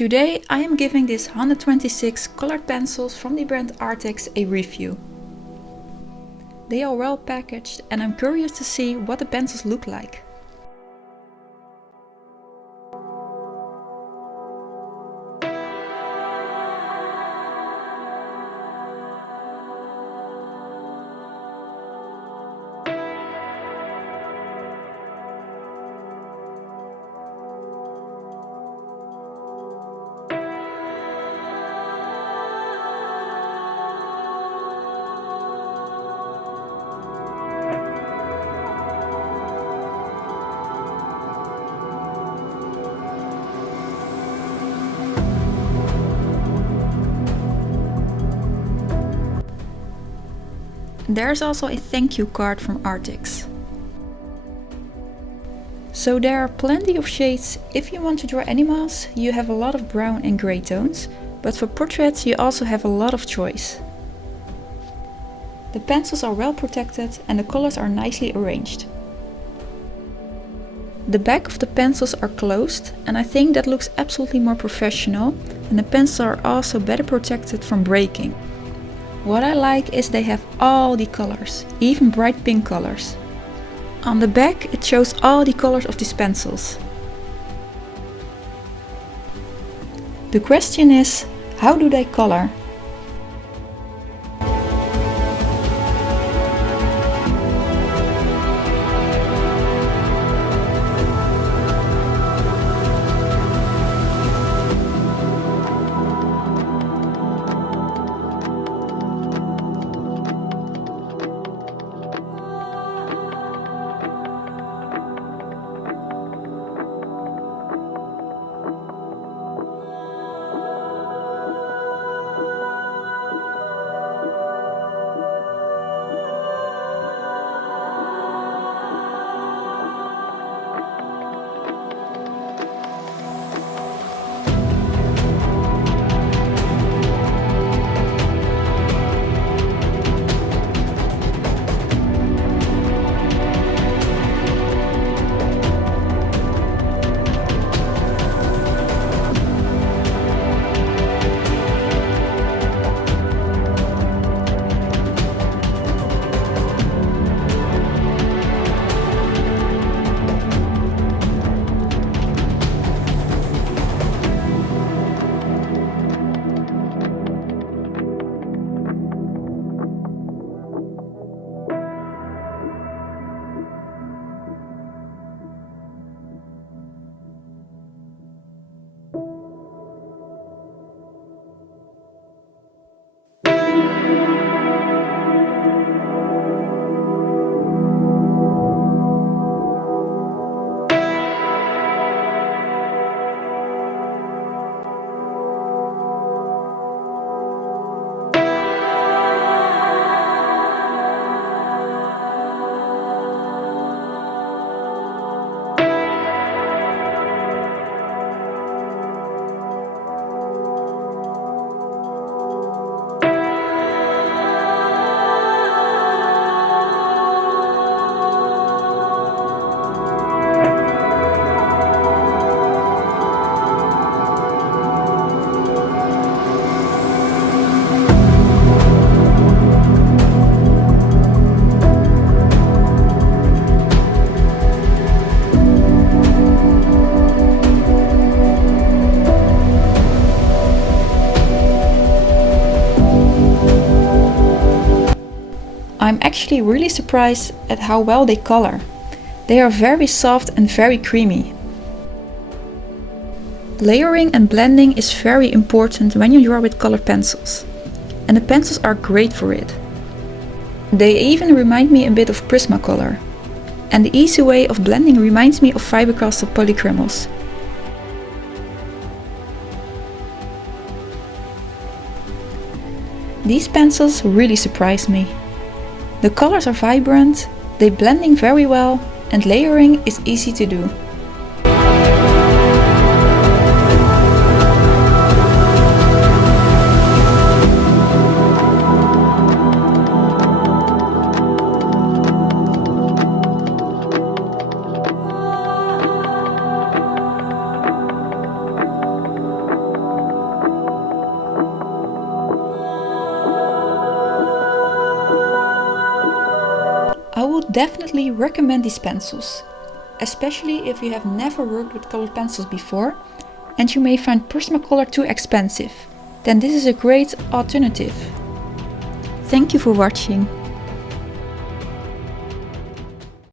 Today I am giving these 126 colored pencils from the brand Arrtx a review. They are well packaged and I'm curious to see what the pencils look like. There's also a thank you card from Arrtx. So there are plenty of shades. If you want to draw animals, you have a lot of brown and grey tones, but for portraits you also have a lot of choice. The pencils are well protected and the colors are nicely arranged. The back of the pencils are closed and I think that looks absolutely more professional, and the pencils are also better protected from breaking. What I like is they have all the colors, even bright pink colors. On the back it shows all the colors of these pencils. The question is, how do they color? I'm actually really surprised at how well they color. They are very soft and very creamy. Layering and blending is very important when you draw with colored pencils, and the pencils are great for it. They even remind me a bit of Prismacolor, and the easy way of blending reminds me of Faber-Castell polychromos. These pencils really surprised me. The colors are vibrant, they blending very well, and layering is easy to do. would definitely recommend these pencils, especially if you have never worked with colored pencils before and you may find Prismacolor too expensive. Then this is a great alternative. Thank you for watching.